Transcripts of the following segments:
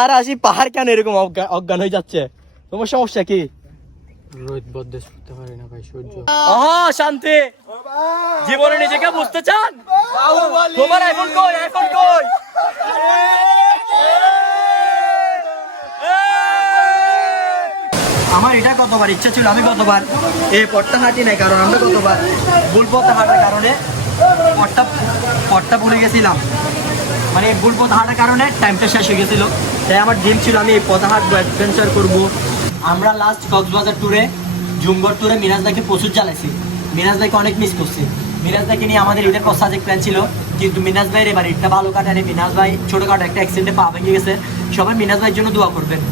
আর আসি পাহাড় কেন এরকম অজ্ঞান হয়ে যাচ্ছে? তোমার সমস্যা কি? রোদ বরদাস্ত করতে পারি না ভাই, সহ্য। শান্তি জীবনে নিজেকে বুঝতে চান? তোমার আইফোন কই? আইফোন কই? আমার এটা কতবার ইচ্ছা ছিল, আমি কতবার এই পথটা হাঁটি নাই, কারণ আমরা কতবার ভুল পথে হাঁটার কারণে পথটা ভুলে গেছিলাম। মানে ভুল পথে হাঁটার কারণে টাইমটা শেষ হয়ে গেছিল। তাই আমার ড্রিম ছিল আমি এই পথে হাঁটবো, অ্যাডভেঞ্চার করবো। আমরা লাস্ট কক্সবাজার ট্যুরে, জুমগড় ট্যুরে মিরাজ ভাইকে প্রচুর জ্বালাইছি। মিরাজ ভাইকে অনেক মিস করছি। মিরাজ ভাইকে নিয়ে আমাদের ঈদের পর সাজেক প্ল্যান ছিল, কিন্তু মিরাজ ভাইয়ের এবার ঈদটা ভালো কাটারে। মিরাজ ভাই ছোটোখাটো একটা অ্যাক্সিডেন্টে পা ভেঙে গেছে। সবাই মিরাজ ভাইয়ের জন্য দোয়া করবেন।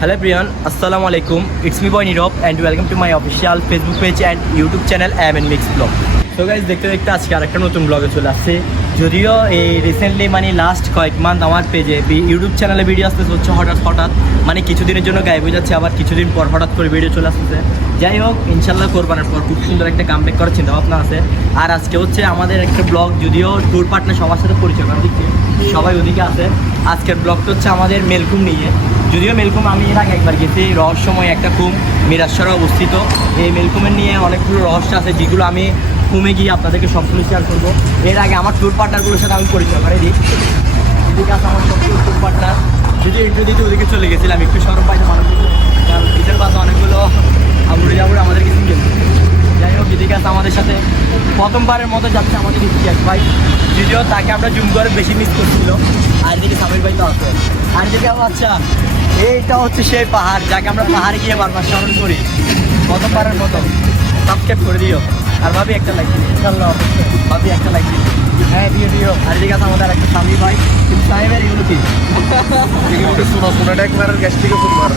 Hello everyone, Assalamu alaikum. It's me boy Nirop and welcome to my official Facebook page and YouTube channel AM Mix Vlog. So guys, দেখতে দেখতে আজকে আরেকটা নতুন ব্লগে চলে আসছে। যদিও এই রিসেন্টলি মানে লাস্ট কয়েক মান্থ আমার পেজে ইউটিউব চ্যানেলে ভিডিও আসতেছে হচ্ছে হঠাৎ মানে কিছুদিনের জন্য গায়েব হয়ে যাচ্ছে, আবার কিছুদিন পর হঠাৎ করে ভিডিও চলে আসতেছে। যাই হোক, ইনশাল্লাহ কোরবানের পর খুব সুন্দর একটা কামব্যাক করার চিন্তা ভাবনা আছে। আর আজকে হচ্ছে আমাদের একটা ব্লগ, যদিও ট্যুর পার্টনার সবার সাথে পরিচয় করা দিচ্ছে, সবাই ওদিকে আছে। আজকের ব্লগটা হচ্ছে আমাদের মেলকুম নিয়ে। যদিও মেলকুম আমি এর আগে একবার গেছি, রহস্যময় একটা কুম মিরাজসরে অবস্থিত। এই মেলকুমের নিয়ে অনেকগুলো রহস্য আছে, যেগুলো আমি কুমে গিয়ে আপনাদেরকে সবগুলো শেয়ার করবো। এর আগে আমার ট্যুর পার্টনারগুলোর সাথে আমি পরিচয় করে দিই। ঠিক আছে, আমার সবগুলো ট্যুর পার্টনার। যদি একটু দিতে ওদিকে চলে গেছিলাম, একটু সরব পাইতে ভালো কিছু, কারণ পিঠের পাশে অনেকগুলো আমুড়ে যাবো আমাদেরকে সিঙ্গেল। যাই হোক, ঠিক আছে, আমাদের সাথে প্রথমবারের মতো যাচ্ছে আমাদের ইতিহাস ভাই। যদিও তাকে আমরা জুম করে বেশি মিস করছিল। আর দিকে সামির ভাই তো আছে, আর দিকে আচ্ছা এইটা হচ্ছে সেই পাহাড় যাকে আমরা পাহাড়ে গিয়ে বারবার স্মরণ করি। প্রথমবারের মতো সাবস্ক্রাইব করে দিও, আর ভাবি একটা লাইক দিও, ইনশাআল্লাহ ভাবি একটা লাইক দিও। হ্যাঁ দিও। আর দিকে আছে আমাদের একটা সামি ভাই, কিন্তু সাহেবের এগুলো কি একবারের গ্যাস থেকে ফুটবার।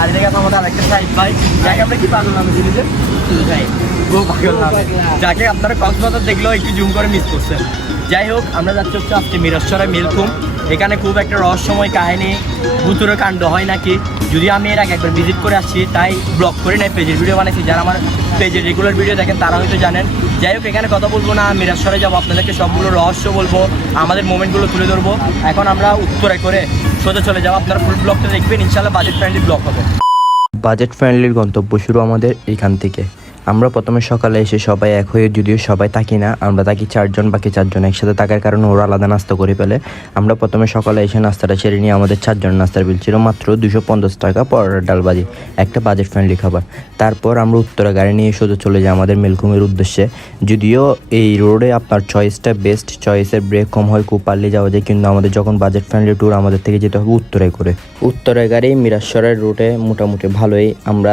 আর দিকে আছে আমাদের আরেকটা সাহেব ভাই, যাকে আমরা কি পাগল নামে চিনি, যে পাগল নামে, যাকে আপনারা কক্সবাজার দেখলেও একটু জুম করে মিস করছেন। যাই হোক, আমরা যাচ্ছি হচ্ছে আজকে মিরাজসরে মেলকুম। এখানে খুব একটা রহস্যময় কাহিনী, ভূতুরে কাণ্ড হয় নাকি। যদি আমি এর আগে একবার ভিজিট করে আসছি, তাই ব্লগ করে নাই, পেজের ভিডিও বানাইছি। যারা আমার পেজের রেগুলার ভিডিও দেখেন তারা হয়তো জানেন। যাই হোক, এখানে কথা বলবো না, মিরাজসরে যাবো, আপনাদেরকে সবগুলো রহস্য বলবো, আমাদের মোমেন্টগুলো তুলে ধরবো। এখন আমরা উত্তরায় করে সোজা চলে যাবো। আপনারা ফুল ব্লগটা দেখবেন, ইনশাল্লাহ বাজেট ফ্রেন্ডলি ব্লগ হবে। বাজেট ফ্রেন্ডলির গন্তব্য শুরু আমাদের এখান থেকে। আমরা প্রথমে সকালে এসে সবাই এক হয়ে, যদিও সবাই থাকি না, আমরা থাকি চারজন, বাকি চারজন একসাথে থাকার কারণে ওরা আলাদা নাস্তা করে ফেলে। আমরা প্রথমে সকালে এসে নাস্তাটা সেরে নিয়ে আমাদের চারজন নাস্তার বিল ছিল মাত্র 250 টাকা, পরোটা ডাল ভাজি, একটা বাজেট ফ্রেন্ডলি খাবার। তারপর আমরা উত্তরা গাড়ি নিয়ে সোজা চলে যাই আমাদের মেলকুমের উদ্দেশ্যে। যদিও এই রোডে আপনার চয়েসটা বেস্ট, চয়েসের ব্রেক কম হয়, খুব পারলে যাওয়া যায়, কিন্তু আমাদের যখন বাজেট ফ্রেন্ডলি ট্যুর, আমাদের থেকে যেতে হবে উত্তরায় করে। উত্তরায় গাড়ি মিরাজসরের রুটে মোটামুটি ভালোই, আমরা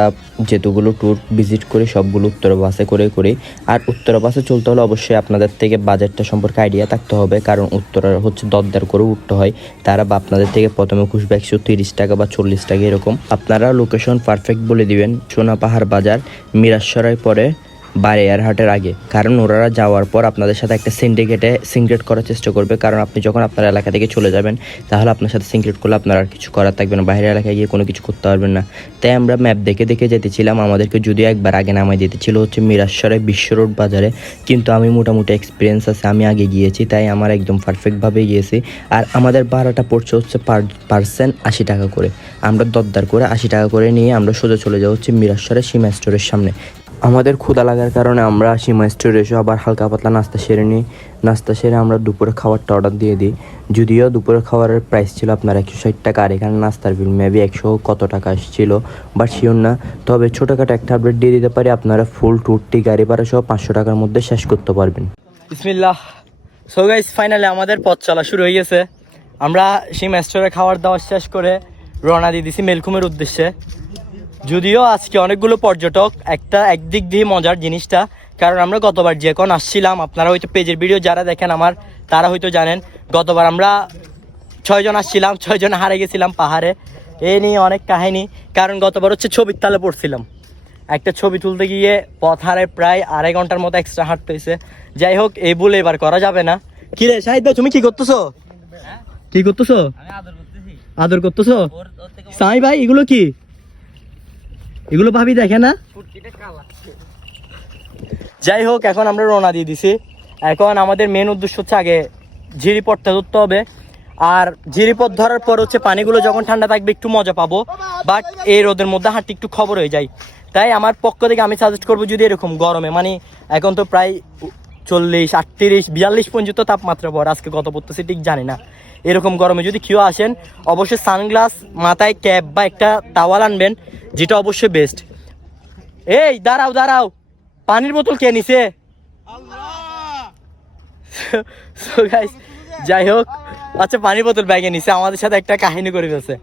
যেতগুলো ট্যুর ভিজিট করি সবগুলো উত্তরা বাসে করে করি। আর উত্তরা বাসে চলতে হলে অবশ্যই আপনাদের থেকে বাজেটটা সম্পর্কে আইডিয়া থাকতে হবে, কারণ উত্তরা হচ্ছে দরদার করে উঠতে হয়। তারা বা আপনাদের থেকে প্রথমে খুশবে 130 টাকা বা 40 টাকা এরকম। আপনারা লোকেশন পারফেক্ট বলে দিবেন, সোনা পাহাড় বাজার, মিরাজসরাই পরে বারেয়ারহাটের আগে, কারণ ওনারা যাওয়ার পর আপনাদের সাথে একটা সিনক্রেট করার চেষ্টা করবে। কারণ আপনি যখন আপনার এলাকা থেকে চলে যাবেন, তাহলে আপনার সাথে সিনক্রেট করলে আপনার আর কিছু করার থাকবে না, বাইরের এলাকায় গিয়ে কোনো কিছু করতে পারবেন না। তাই আমরা ম্যাপ দেখে যেতেছিলাম। আমাদেরকে যদিও একবার আগে নামাই দিতেছিল হচ্ছে মিরাজসরাই বিশ্ব রোড বাজারে, কিন্তু আমি মোটামুটি এক্সপিরিয়েন্স আছে, আমি আগে গিয়েছি, তাই আমার একদম পারফেক্টভাবে গিয়েছি। আর আমাদের ভাড়াটা পড়ছে হচ্ছে পার্সেন্ট 80 টাকা করে। আমরা দরদার করে 80 টাকা করে নিয়ে আমরা সোজা চলে যাওয়া হচ্ছে মিরাজসরাই সীমা স্টোরের সামনে। আমাদের ক্ষুধা লাগার কারণে আমরা সীমা স্টোরে এসে আবার হালকা পাতলা নাস্তা সেরে নিই। নাস্তা সেরে আমরা দুপুরে খাবারটা অর্ডার দিয়ে দিই। যদিও দুপুরের খাবারের প্রাইস ছিল আপনার 160 টাকা, আর এখানে নাস্তার বিল মেবি 100 কত টাকা আসছিল, বাট শিওর না। তবে ছোটোখাটো একটা আপডেট দিয়ে দিতে পারি, আপনারা ফুল ট্যুরটি গাড়ি ভাড়া সহ 500 টাকার মধ্যে শেষ করতে পারবেন। বিসমিল্লাহ। সো গাইস, ফাইনালি আমাদের পথ চলা শুরু হয়ে গেছে। আমরা সীমা স্টোরে খাবার দাওয়া শেষ করে রওনা দিয়ে দিছি মেলকুমের উদ্দেশ্যে। যদিও আজকে অনেকগুলো পর্যটক, একদিক দিয়ে মজার জিনিসটা, কারণ আমরা গতবার যখন আসছিলাম, আপনারা হয়তো পেজের ভিডিও যারা দেখেন আমার, তারা হয়তো জানেন, গতবার আমরা 6 জন আসছিলাম, 6 জন হারে গেছিলাম পাহাড়ে। এ নিয়ে অনেক কাহিনী, কারণ গতবার হচ্ছে ছবির তালে পড়ছিলাম। একটা ছবি তুলতে গিয়ে পথ হারায় প্রায় 2.5 ঘন্টার মতো এক্সট্রা হাঁটতে হয়েছে। যাই হোক, এই ভুল এবার করা যাবে না। কি রে শাহিদ ভাই, তুমি কি করতেছো? আদর করতেছো সাই ভাই? এগুলো কি? এগুলো ভাবি দেখে না? যাই হোক, এখন আমরা রওনা দিয়ে দিছি। এখন আমাদের মেন উদ্দেশ্য হচ্ছে আগে ঝিরিপথটা ধরতে হবে, আর ঝিরিপথ ধরার পর হচ্ছে পানিগুলো যখন ঠান্ডা থাকবে একটু মজা পাবো, বাট এই রোদের মধ্যে হাঁটতে একটু খবর হয়ে যায়। তাই আমার পক্ষ থেকে আমি সাজেস্ট করবো, যদি এরকম গরমে মানে এখন তো প্রায় 40, 38, 42 পর্যন্ত তাপমাত্রা পর, আজকে কত পড়তেছে ঠিক জানি না, এরকম গরমে যদি কেউ আসেন অবশ্যই সানগ্লাস, মাথায় ক্যাপ বা একটা টাওয়াল আনবেন, যেটা অবশ্যই বেস্ট। এই দাঁড়াও দাঁড়াও, পানির বোতল কে নিছে? So guys, যাই হোক, আচ্ছা পানির বোতল ব্যাগে নিছে, আমাদের সাথে একটা কাহিনী করে ফেলছে।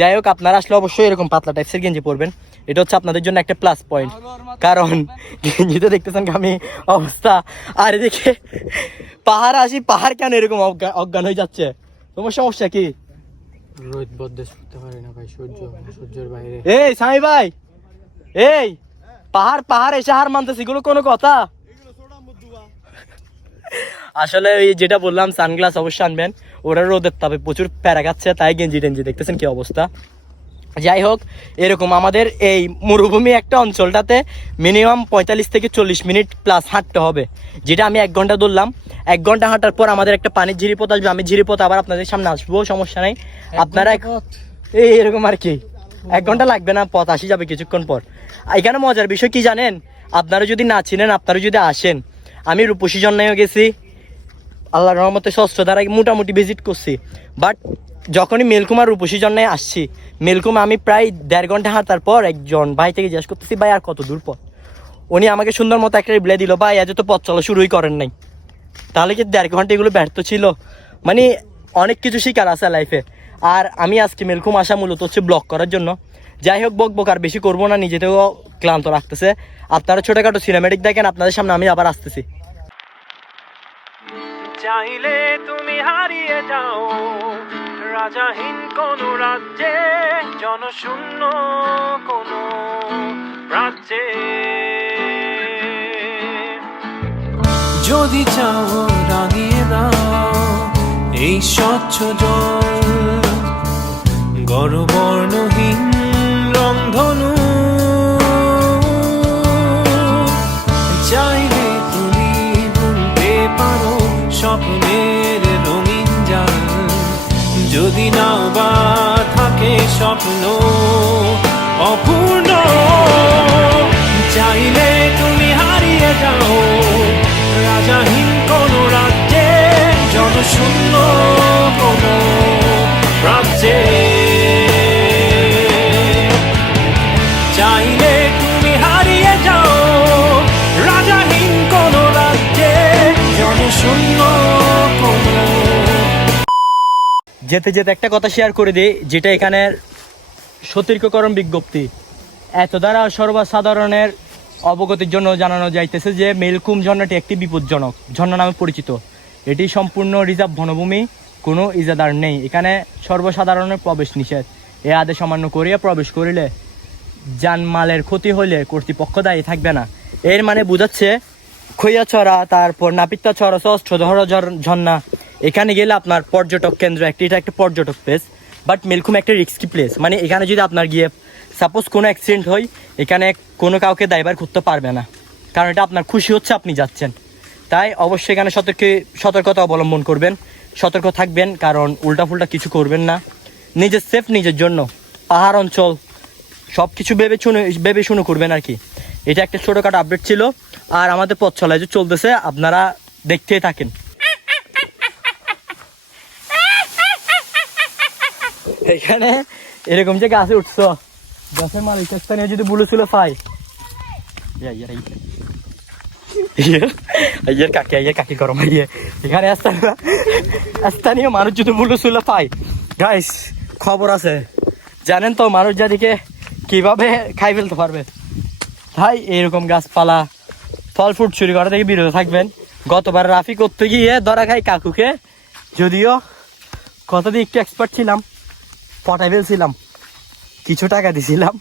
যাই হোক, আপনারা আসলে অবশ্যই এরকম পাতলা টাইপসের গেঞ্জি পরবেন, এটা হচ্ছে আপনাদের জন্য একটা প্লাস পয়েন্ট। কারণ গেঞ্জিতে দেখতেছেন আমি অবস্থা, আর এদিকে পাহাড় আসি, পাহাড় কেন এরকম অজ্ঞান হয়ে যাচ্ছে? তোমার সমস্যা কি? রোদ বরদাস্ত করতে পারি না ভাই, সহ্যের বাইরে। এই সামি ভাই, এই পাহাড় এসে হার মানতেছি, এগুলো কোনো কথা? আসলে ওই যেটা বললাম, সানগ্লাস অবশ্যই আনবেন, ওরা রোদের তাপে প্রচুর প্যারা খাচ্ছে, তাই গেঞ্জি টেঞ্জি দেখতেছেন কি অবস্থা। যাই হোক, এরকম আমাদের এই মরুভূমি একটা অঞ্চলটাতে মিনিমাম 45 থেকে 40 মিনিট প্লাস হাঁটতে হবে, যেটা আমি 1 ঘন্টা ধরলাম। 1 ঘন্টা হাঁটার পর আমাদের একটা পানির ঝিরিপথ আসবে, আমি ঝিরিপথ আবার আপনাদের সামনে আসবো, সমস্যা নেই। আপনারা এই এরকম আর কি 1 ঘন্টা লাগবে না, পথ আসি যাবে কিছুক্ষণ পর। এখানে মজার বিষয় কি জানেন, আপনারা যদি না চিনেন, আপনারা যদি আসেন, আমি রূপসী জন্নায়ও গেছি, আল্লাহর রহমতে ষষ্ঠ দ্বারা মোটামুটি ভিজিট করছি, বাট যখনই মেলকুমার রূপসী জন্নায় আসছি, মেলকুমা আমি প্রায় 1.5 ঘন্টা হাঁটার পর একজন ভাই থেকে জিজ্ঞেস করতেছি, ভাই আর কত দূর পথ? উনি আমাকে সুন্দর মতো একটা রিপ্লাই দিল, ভাই আজ তো পথ চলা শুরুই করেন নাই। তাহলে কি 1.5 ঘন্টা এগুলো ব্যর্থ ছিল? মানে অনেক কিছু শিকার আছে লাইফে। আর আমি আজকে মেলকুম আসা মূলত হচ্ছে ব্লগ করার জন্য। যাই হোক, বক আর বেশি করবো না, নিজেতেও ক্লান্ত রাখতেছে। আপনারা ছোটখাটো সিনেমেটিক দেখেন, আপনাদের সামনে আমি আবার আসতেছি। চাইলে তুমি হারিয়ে যাও রাজাহীন কোন রাজ্যে, জনশূন্য কোন রাজ্যে। যদি চাও রাঙিয়ে দাও এই স্বচ্ছ জল, গর্বর্ণহীন রংধনু। চাইলে তুমি ভুলতে পারো স্বপ্নের রঙিন জাল, যদি নাও বা থাকে স্বপ্ন অপূর্ণ। চাইলে তুমি হারিয়ে যাও রাজাহীন কোন রাজ্যে, জনশূন্য কোন রাজ্যে। চাইলে তুমি হারিয়ে যাও রাজাহীন কোন রাজ্যে, জনশূন্য কোন। যেতে যেতে একটা কথা শেয়ার করে দিই, যেটা এখানে সতর্কীকরণ বিজ্ঞপ্তি এত দ্বারা সর্বসাধারণের অবগতির জন্য জানানো যাইতেছে যে মেলকুম ঝর্ণাটি একটি বিপজ্জনক ঝর্ণা নামে পরিচিত। এটি সম্পূর্ণ রিজার্ভ বনভূমি, কোনো ইজাদার নেই, এখানে সর্বসাধারণের প্রবেশ নিষেধ। এ আদেশ অমান্য করিয়া প্রবেশ করিলে জানমালের ক্ষতি হইলে কর্তৃপক্ষ দায়ী থাকবে না। এর মানে বোঝাচ্ছে খৈয়াছড়া, তারপর নাপিতাছড়া, ষষ্ঠধর ঝর্ণা, এখানে গেলে আপনার পর্যটক কেন্দ্র একটি, এটা একটা পর্যটক প্লেস, বাট মেলকুম একটা রিস্কি প্লেস। মানে এখানে যদি আপনার গিয়ে সাপোজ কোনো অ্যাক্সিডেন্ট হয়, এখানে কোনো কাউকে দায়ভার করতে পারবে না, কারণ এটা আপনার খুশি হচ্ছে আপনি যাচ্ছেন। তাই অবশ্যই এখানে সতর্কতা অবলম্বন করবেন, সতর্ক থাকবেন, কারণ উল্টাফুল্টা কিছু করবেন না, নিজের সেফ নিজের জন্য। পাহাড় অঞ্চল সব কিছু ভেবে শুনে করবেন আর কি। এটা একটা ছোটোখাটো আপডেট ছিল, আর আমাদের পথ চলায় যে চলতেছে, আপনারা দেখতেই থাকেন। এখানে এরকম যে গাছে উঠছো, গাছের মালিক স্থানীয় যদি বুলু ছিল পাই, কাকি গরম এখানে স্থানীয় মানুষ যদি বুলু ছিল পাই, গাইস খবর আছে, জানেন তো মানুষ যাদিকে কিভাবে খাই ফেলতে পারবে। তাই এরকম গাছপালা ফল ফ্রুট চুরি করা থেকে বিরত থাকবেন। গতবার রাফি করতে গিয়ে ধরা খাই কাকুকে, যদিও কত দিয়ে একটু এক্সপার্ট ছিলাম, পটাই ফেলছিলাম, কিছু টাকা দিছিলাম,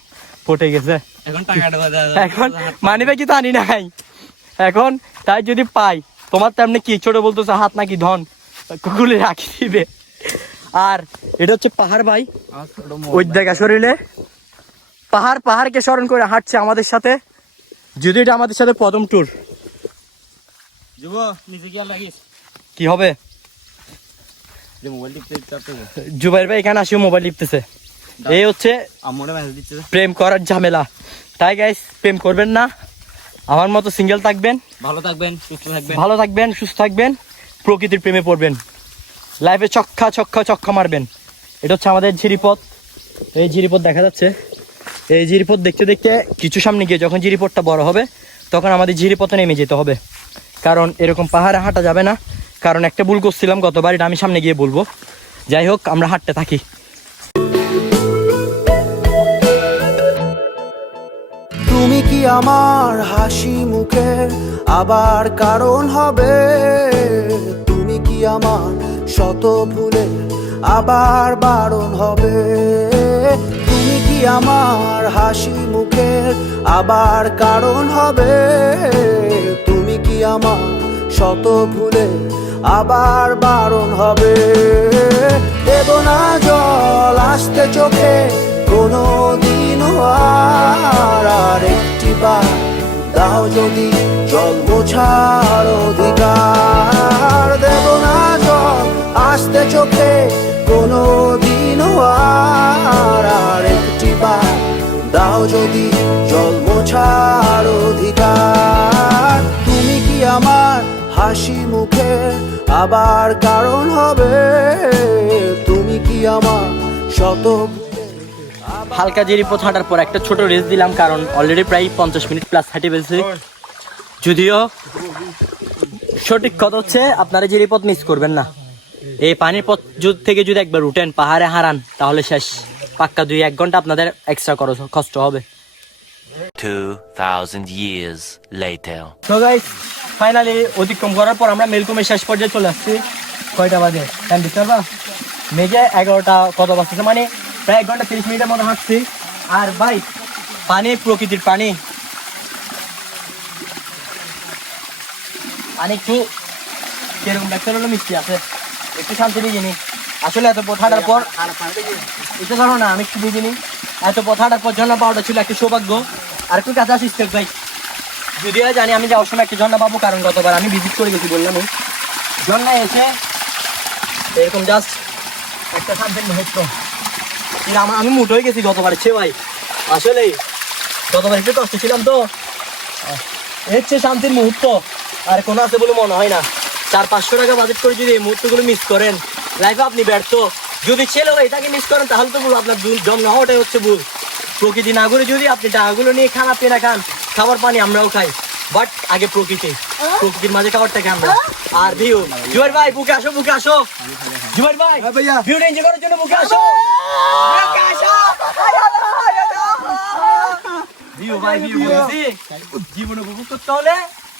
পটে গেছে। এখন মানি ব্যাগ তো আনি নাই এখন, তাই যদি পাই, তোমার তো এমনি কি ছোট বলতেছে হাত নাকি ধন, কুকুলে রাখি দিবে। আর এটা হচ্ছে পাহাড় ভাই, ওই দেখা শরীরে পাহাড়কে স্মরণ করে হাঁটছে আমাদের সাথে, যদি এটা আমাদের সাথে প্রথম ট্যুর। যুব নিচে কি আর লাগিস কি হবে? যে মোবাইল টিপতে চাপতে জুবাইর ভাই এখানে আসিও মোবাইল টিপতেছে। এই হচ্ছে আমরে মেসেজ দিচ্ছে প্রেম করার ঝামেলা। তাই গাইস প্রেম করবেন না, আমার মতো সিঙ্গেল থাকবেন, ভালো থাকবেন সুস্থ থাকবেন ভালো থাকবেন, সুস্থ থাকবেন, প্রকৃতির প্রেমে পড়বেন, লাইফে ছক্কা ছক্কা ছক্কা মারবেন। এটা হচ্ছে আমাদের ঝিরিপথ। এই ঝিরিপথ দেখা যাচ্ছে। এই ঝিরিপথ দেখতে দেখতে কিছু সামনে গিয়ে যখন ঝিরিপথটা বড় হবে তখন আমাদের ঝিরিপথে নেমে যেতে হবে, কারণ এরকম পাহাড়ে হাঁটা যাবে না। কারণ একটা ভুল করছিলাম গতবার, এটা আমি সামনে গিয়ে বলবো। যাই হোক, আমরা হাঁটতে থাকি। তুমি কি আমার হাসি মুখের আবার কারণ হবে? তুমি কি আমার শত ভুলের আবার বারণ হবে? তুমি কি আমার হাসি মুখের আবার কারণ হবে? তুমি কি আমার শত ভুলের আবার বারণ হবে? দেব না জল আসতে চোখে কোনো দিনও আর একটি বার দাও যদি জল মোছার অধিকার। দেব না জল আসতে চোখে কোনো দিনও আর একটি বার দাও যদি জল মোছার অধিকার। তুমি কি আমার হাসি মুখে আবার কারণ হবে? তুমি কি আমার শত হালকা ঝিরিপথ হাঁটার পর একটা ছোট রেস্ট দিলাম, কারণ অলরেডি প্রায় 50 মিনিট প্লাস হাঁটে ফেলছি। যদিও সঠিক কথা হচ্ছে আপনারা ঝিরিপথ মিস করবেন না। এই পানির পথ থেকে যদি একবার উঠেন পাহাড়ে হারান তাহলে শেষ, পাক্কা 2-1 ঘন্টা আপনাদের এক্সট্রা কষ্ট হবে। 2000 years later. তো গাইস ফাইনালি অতিক্রম করার পর আমরা মেলকুমের শেষ পর্যায়ে চলে আসছি। কয়টা বাজে টাইম দিতে পারবা? মেঘে 11টা কত বাজতেছে, মানে প্রায় 1 ঘন্টা 30 মিনিটের মতো হাঁটছি। আর ভাই পানি, প্রকৃতির পানি, পানি একটু কিরকম দেখতে হলো মিষ্টি আছে, একটু শান্তি দিইনি। আসলে এত পথ হাঁটার পর এটা ধরো না, আমি একটু বুঝিনি। এত পথ হাঁটার পর ঝর্ণা পাওয়াটা ছিল একটা সৌভাগ্য। আর একটু কাছে আসিস ভাই, যদিও জানি আমি যাওয়ার সময় একটা ঝর্ণা পাবো, কারণ গতবার আমি ভিজিট করে গেছি বললাম। ঝর্ণায় এসে এরকম জাস্ট একটা শান্তির মুহূর্ত। আমি মুট হয়ে গেছি গতবার ছে ভাই, আসলে গতবার একটু কষ্ট ছিলাম তো। এর চেয়ে শান্তির মুহূর্ত আর কোনো আছে বলে মনে হয় না। 400-500 টাকা বাজেট করে যদি এই মুহূর্তগুলো মিস করেন লাইফে আপনি ব্যর্থ। যদি ছেলে ভাই তাকে মিস করেন তাহলে তো ভুল, আপনার জন্ম হওয়াটাই হচ্ছে ভুল। প্রকৃতি না করে যদি আপনি টাকাগুলো নিয়ে খান, আপনি না খান, খাবার পানি আমরাও খাই, বাট আগে প্রকৃতির মাঝে খাবারটা খাই আমরা। আর ভিউ জুবাইর ভাই বুকে আসো, বুকে আসো জুবাইর ভাই, ভিউটা এনজয় করার জন্য বুকে আসো, বুকে আসো। ভিউ ভাই, ভিউ জীবনে উপভোগ করতে হলে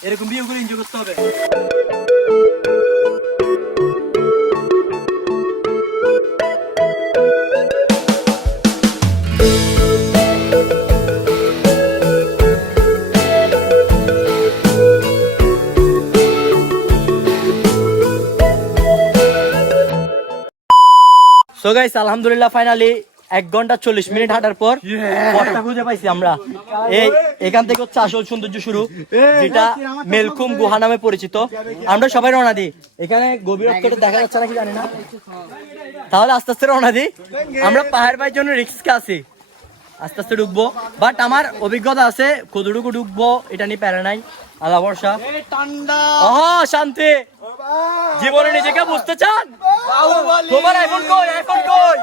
এরকম ভিউগুলো এনজয় করতে হবে। সো গাইস আলহামদুলিল্লাহ ফাইনালি 1 ঘন্টা 40 মিনিট হাঁটার পর পথটা খুঁজে পাইছি আমরা। এখান থেকে হচ্ছে আসল সৌন্দর্য শুরু, যেটা মেলকুম গুহা নামে পরিচিত। আমরা সবাই রওনা দিই। এখানে গভীরত্বটা দেখা যাচ্ছে নাকি জানি না, তাহলে আস্তে আস্তে রওনা দিই। আমরা পাহাড় বাইর জন্য রিস্কে আছি, আস্তে আস্তে ঢুকবো। বাট আমার অভিজ্ঞতা আছে, কতটুকু ঢুকবো এটা নিয়ে প্যারা নাই, আল্লাহ ভরসা। শান্তি জীবনে নিজেকে বুঝতে চান? তোমার আইফোন কই, আইফোন কই?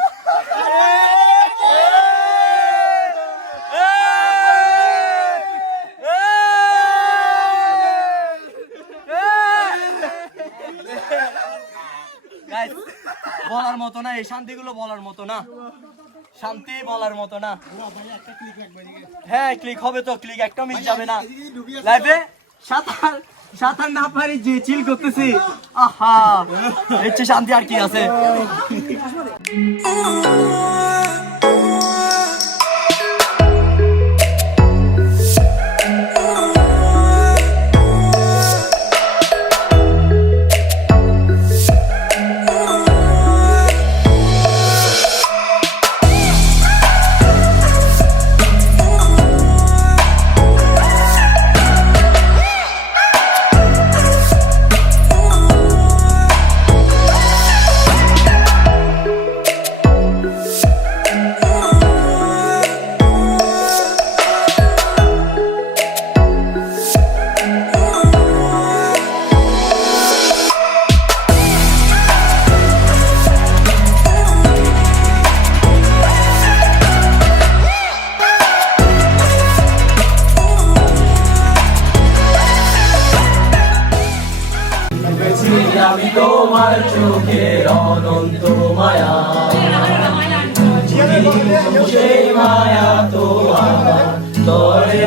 বলার মতো না, এই শান্তিগুলো বলার মতো না, শান্তি বলার মতো না। হ্যাঁ ক্লিক হবে তো, ক্লিক একটাও মিস যাবে না। লাইফে সাঁতার না পারি যে চিল করতেছি, আহা এর চেয়ে শান্তি আর কি আছে? আমি তোমার চোখের অনন্ত মায়া সেই মায়া তো আমার তরে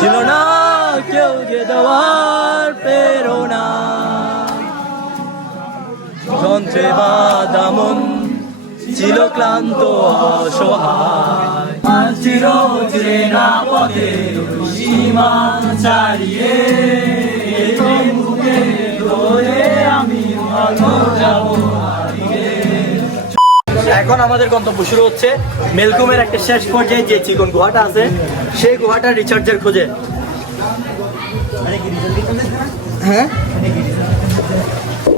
ছিল না কেউ যে দেওয়ার প্রেরণা যন্ত্রে বাঁধা মন ছিল ক্লান্ত অসহায় ছিল চেনা পথের সীমা ছাড়িয়ে বুকে ধরে আমি ভালো যাব এখন আমাদের গন্তব্য শুরু হচ্ছে মেলকুমের একটা শেষ পর্যায়ে যে চিকন গুহাটা আছে সেই গুহাটার রিচার্জের খোঁজে। হ্যাঁ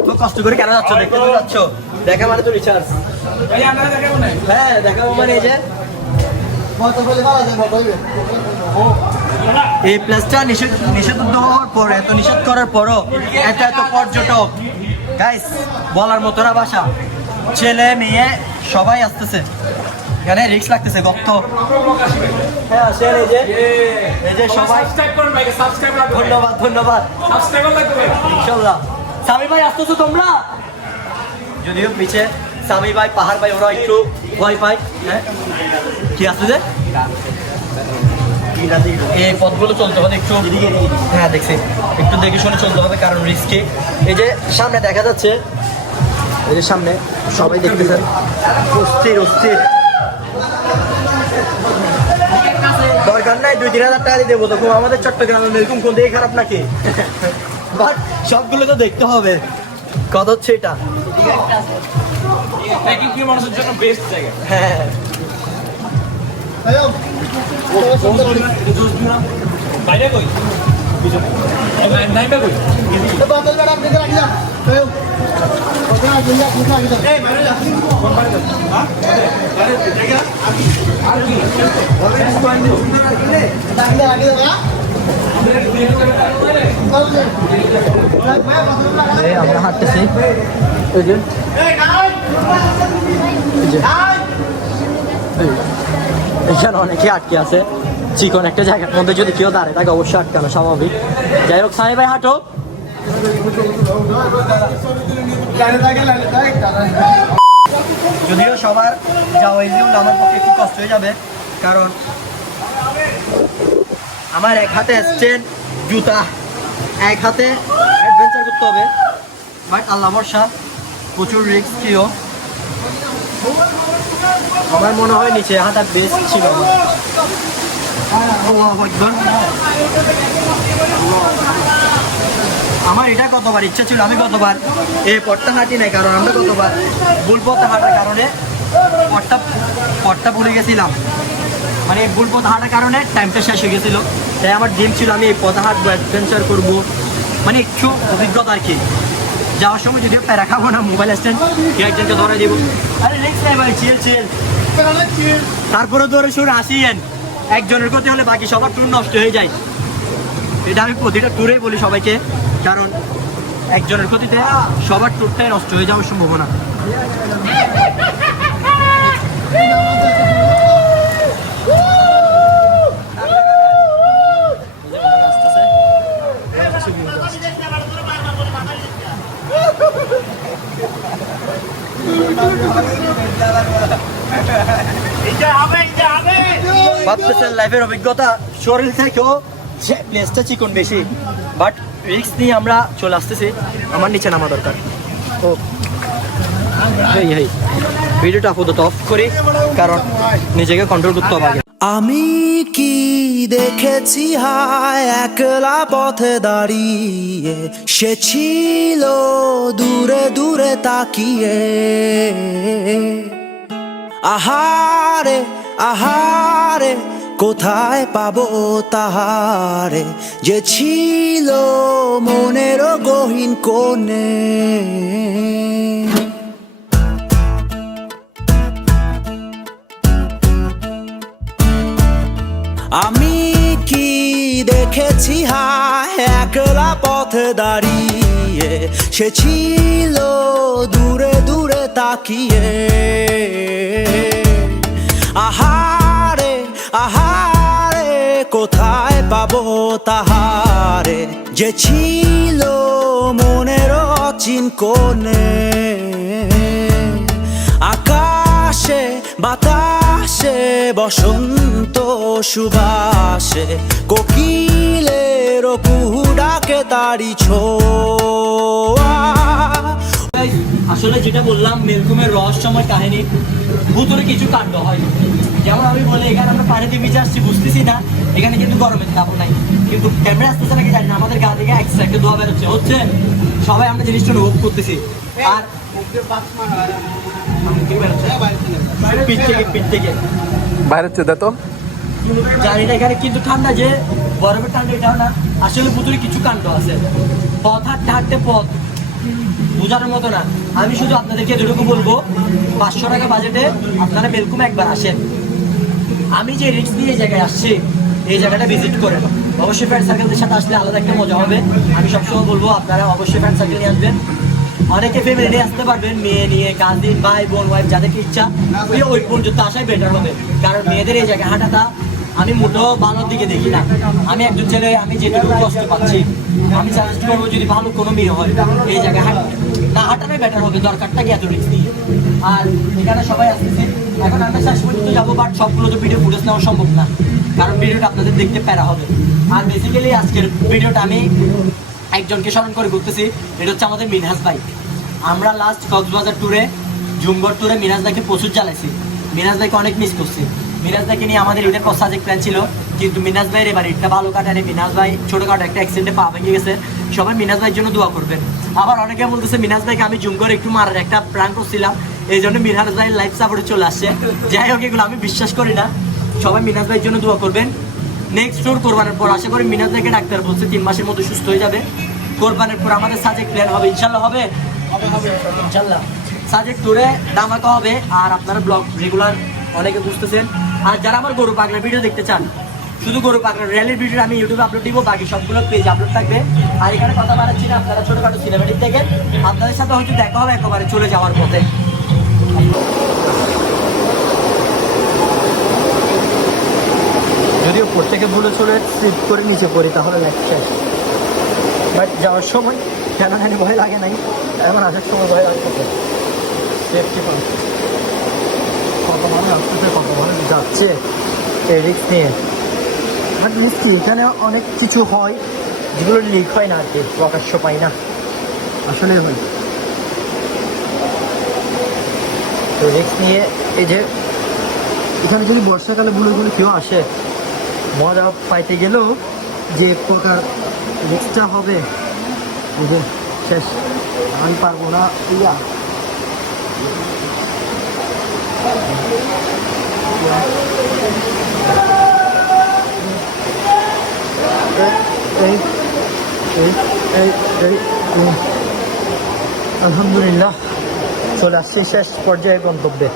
তো কষ্ট করে কেন যাচ্ছ? দেখতে তো যাচ্ছ, দেখা মানে তো রিচার্জ। হ্যাঁ দেখাবো মানে এই যে এই প্লেসটা নিষেধ হওয়ার পর, এত নিষেধ করার পরও এত এত পর্যটক, গাইস বলার মতো না ভাষা, ছেলে মেয়ে সবাই আসতেছে, এখানে রিস্ক লাগতেছে গপ্ত। হ্যাঁ আসেন, এই যে সবাই ধন্যবাদ ধন্যবাদ ইনশাল্লাহ। সামি ভাই আসতেছো তোমরা? যদিও পিছে সামি ভাই পাহাড় ভাই ওরা একটু ভয় পায়। হ্যাঁ কি আসতেছে? এই পথগুলো চলতে হবে একটু, হ্যাঁ দেখছি, একটু দেখে শুনে চলতে হবে কারণ রিস্কি। এই যে সামনে দেখা যাচ্ছে, এই যে সামনে সবাই দেখতেছেন, অস্থির অস্থির। দরকার নাই 2-3 হাজার টাকা দিয়ে দেবো, তখন আমাদের চট্টগ্রামের এরকম কোন দিকে খারাপ নাকি? বাট সবগুলো তো দেখতে হবে। কথা হচ্ছে এটা, মানুষের জন্য বেস্ট জায়গা। হ্যাঁ বাইরে কই নাইবা কই আমরা হাঁটতেছি, এখানে অনেকে আটকে আছে চিকন একটা জায়গার মধ্যে, যদি কেউ দাঁড়ায় তাকে অবশ্যই আটকানো স্বাভাবিক। যাই হোক সামি ভাই হাঁটো। যদিও সবার যাওয়া ইজি হলে আমার পক্ষে একটু কষ্ট হয়ে যাবে, কারণ আমার এক হাতে স্ট্যান্ড জুতা, এক হাতে অ্যাডভেঞ্চার করতে হবে। বাট আল্লাহ ভরসা, প্রচুর রিস্ক ছিল। আমার মনে হয় নিচে হাঁটা বেস্ট ছিল আমার। আল্লাহু আকবার। আমার এটা কতবার ইচ্ছা ছিল, আমি কতবার এই পথটা হাঁটি নাই, কারণ আমরা কতবার ভুল পথে হাঁটার কারণে পথটা ভুলে গেছিলাম, মানে ভুল পথে হাঁটার কারণে টাইমটা শেষ হয়ে গেছিলো। তাই আমার ড্রিম ছিল আমি এই পথে হাঁটবো, অ্যাডভেঞ্চার করবো, মানে একটু অভিজ্ঞতা আর কি। যাওয়ার সময় যদি প্যারা খাবো না, মোবাইল স্ট্যান্ড একজনকে ধরে দেবো, আরে নেক্সট টাইম ভাই চিল চিল, তারপরে ধরে শুরু আসিয়েন। একজনের ক্ষতি হলে বাকি সবার ট্যুর নষ্ট হয়ে যায়, এটা আমি প্রতিটা ট্যুরেই বলি সবাইকে, কারণ একজনের ক্ষতিতে সবার ট্যুরটাই নষ্ট হয়ে যাওয়ার সম্ভাবনা। ভাবতেছেন লাইফের অভিজ্ঞতা শরীর থেকেও প্লেসটা চিকন বেশি, বাট রিস্ক নিয়ে আমরা চলে আসতেছি। আমার নিচে নামা দরকার। ও ভিডিওটা আপাতত অফ করি, কারণ নিজেকে কন্ট্রোল করতে হবে আগে। আমি কি দেখেছি হায় একলা পথে দাঁড়িয়ে, সে ছিল দূরে দূরে তাকিয়ে, আহারে আহারে কোথায় পাবো তাহারে, যে ছিল মনের গহীন কোণে। আমি কি দেখেছি হায় একলা পথে দাঁড়িয়ে, সে ছিল দূরে দূরে তাকিয়ে। আহারে আহারে কোথায় পাবো তাহারে, যে ছিল মনের অচিন কোণে। আকাশে বাতাসে বসন্ত সুবাসে, কোকিলের কুহু ডাকে তারি ছোঁয়া। আসলে যেটা বললাম, মেলকুমের রহস্যময় কাহিনী, ভূতরে কিছু কাণ্ড হয়। যেমন আমি বলি, এখানে আমরা পানিতে ভিজে আসছি, বুঝতেছি না এখানে কিন্তু গরমের তাপ নাই, কিন্তু ক্যামেরা আসতেছে নাকি জানি না, আমাদের গা থেকে এক্সট্রা একটা ধোয়া বেরোচ্ছে হচ্ছে, সবাই আমরা জিনিসটা অনুভব করতেছি। আর পিঠ থেকে বাইরে হচ্ছে তো জানি না এখানে কিন্তু ঠান্ডা, যে বরফের ঠান্ডা এটাও না, আসলে ভূতরে কিছু কাণ্ড আছে। পথ হাঁটতে হাঁটতে পথ বোঝানোর মতো না। আমি শুধু আপনাদেরকে যেটুকু বলবো, 500 টাকা বাজেটে আপনারা বেলকুম একবার আসেন। আমি যে রিস্ক নিয়ে এই জায়গায় আসছি, এই জায়গাটা ভিজিট করেন। অবশ্যই ফ্রেন্ড সার্কেলদের সাথে আসলে আলাদা একটা মজা হবে। আমি সবসময় বলবো আপনারা অবশ্যই ফ্রেন্ড সার্কেল নিয়ে আসবেন। অনেকে ফ্যামিলি নিয়ে আসতে পারবেন, মেয়ে নিয়ে, কাজিন, ভাই বোন, ওয়াইফ, যাদেরকে ইচ্ছা ওই পর্যন্ত আসাই বেটার হবে। কারণ মেয়েদের এই জায়গায় হাঁটাটা আমি মোটেও ভালোর দিকে দেখি না। আমি একজন ছেলে, আমি যেটুকু কষ্ট পাচ্ছি, আমি সাজেস্ট করবো যদি ভালো কোনো মেয়ে হয় এই জায়গায় না হাঁটানোই বেটার হবে। দরকারটা কি এত রিস্ক দিয়ে? আর এখানে সবাই আসতেছে, এখন আমরা শেষ পর্যন্ত যাবো, বাট সবগুলো তো ভিডিও ফুটেজ নেওয়া সম্ভব না, কারণ ভিডিওটা আপনাদের দেখতে প্যারা হবে। আর বেসিক্যালি আজকের ভিডিওটা আমি একজনকে স্মরণ করে করতেছি, এটা হচ্ছে আমাদের মিনহাজ ভাই। আমরা লাস্ট কক্সবাজার ট্যুরে, জুমগড় ট্যুরে মিনহাজ ভাইকে প্রচুর জ্বালাইছি। মিনহাজ ভাইকে অনেক মিস করছি। মিনহাজ ভাইকে নিয়ে আমাদের ঈদের পর সাজেক প্ল্যান ছিল, কিন্তু মিনহাজ ভাইয়ের এবার ঈদটা ভালো কাটানে। মিনহাজ ভাই ছোটোখাটো একটা অ্যাক্সিডেন্টে পা ভেঙে গেছে। সবাই মিনহাজ ভাইয়ের জন্য দোয়া করবেন। আবার অনেকে বলতেছে মিনহাজ ভাইকে আমি জুমগড় একটু মারার একটা প্ল্যান করছিলাম, এই জন্য মিনহাজ ভাই লাইফ সাপোর্টে চলে আসছে। যাই হোক, এগুলো আমি বিশ্বাস করি না। সবাই মিনহাজ ভাইয়ের জন্য দোয়া করবেন। নেক্সট ট্যুর কোরবানের পর আশা করি মিনহাজ ভাইকে ডাক্তার বলছে 3 মাসের মধ্যে সুস্থ হয়ে যাবে। কোরবানের পর আমাদের সাজেক প্ল্যান হবে, ইনশাল্লাহ হবে ইনশাল্লাহ। সাজেক ট্যুরে ধামাকা হবে। আর আপনারা ব্লগ রেগুলার অনেকে বুঝতেছেন। আর যারা আমার গরু পাগলার ভিডিও দেখতে চান, শুধু গরু পাগলার র্যালির ভিডিও আমি ইউটিউবে আপলোড দিব, বাকি সবগুলো পেজে আপলোড থাকবে। আর এখানে কথা বাড়াচ্ছি না, আপনারা ছোটোখাটো সিনেমেটিক দেখেন। আপনাদের সাথে হয়তো দেখা হবে একেবারে চলে যাওয়ার পথে। যদিও উপর থেকে ভুলে চলে স্লিপ করে নিচে পড়ি, তাহলে লাইফ শেষ। বাট যাওয়ার সময় কেন জানি ভয় লাগে নাই, এখন আসার সময় ভয় লাগতেছে। Safety first. কত মানুষ আসতেছে, কত মানুষ যাচ্ছে এই রিস্ক নিয়ে। বাট রিস্কি, এখানে অনেক কিছু হয় যেগুলো লিক হয় না আর কি, প্রকাশ্য পাই না, আসলে হয়। তো রিস্ক নিয়ে এই যে এখানে যদি বর্ষাকালে বুড়ো কেউ আসে, মজা পাইতে গেলেও যে প্রকার রিস্কটা হবে, বুঝে শেষ। আমি পারবো না ইয়া। আলহামদুলিল্লাহ চলে আসছি শেষ পর্যায়ে গন্তব্যে।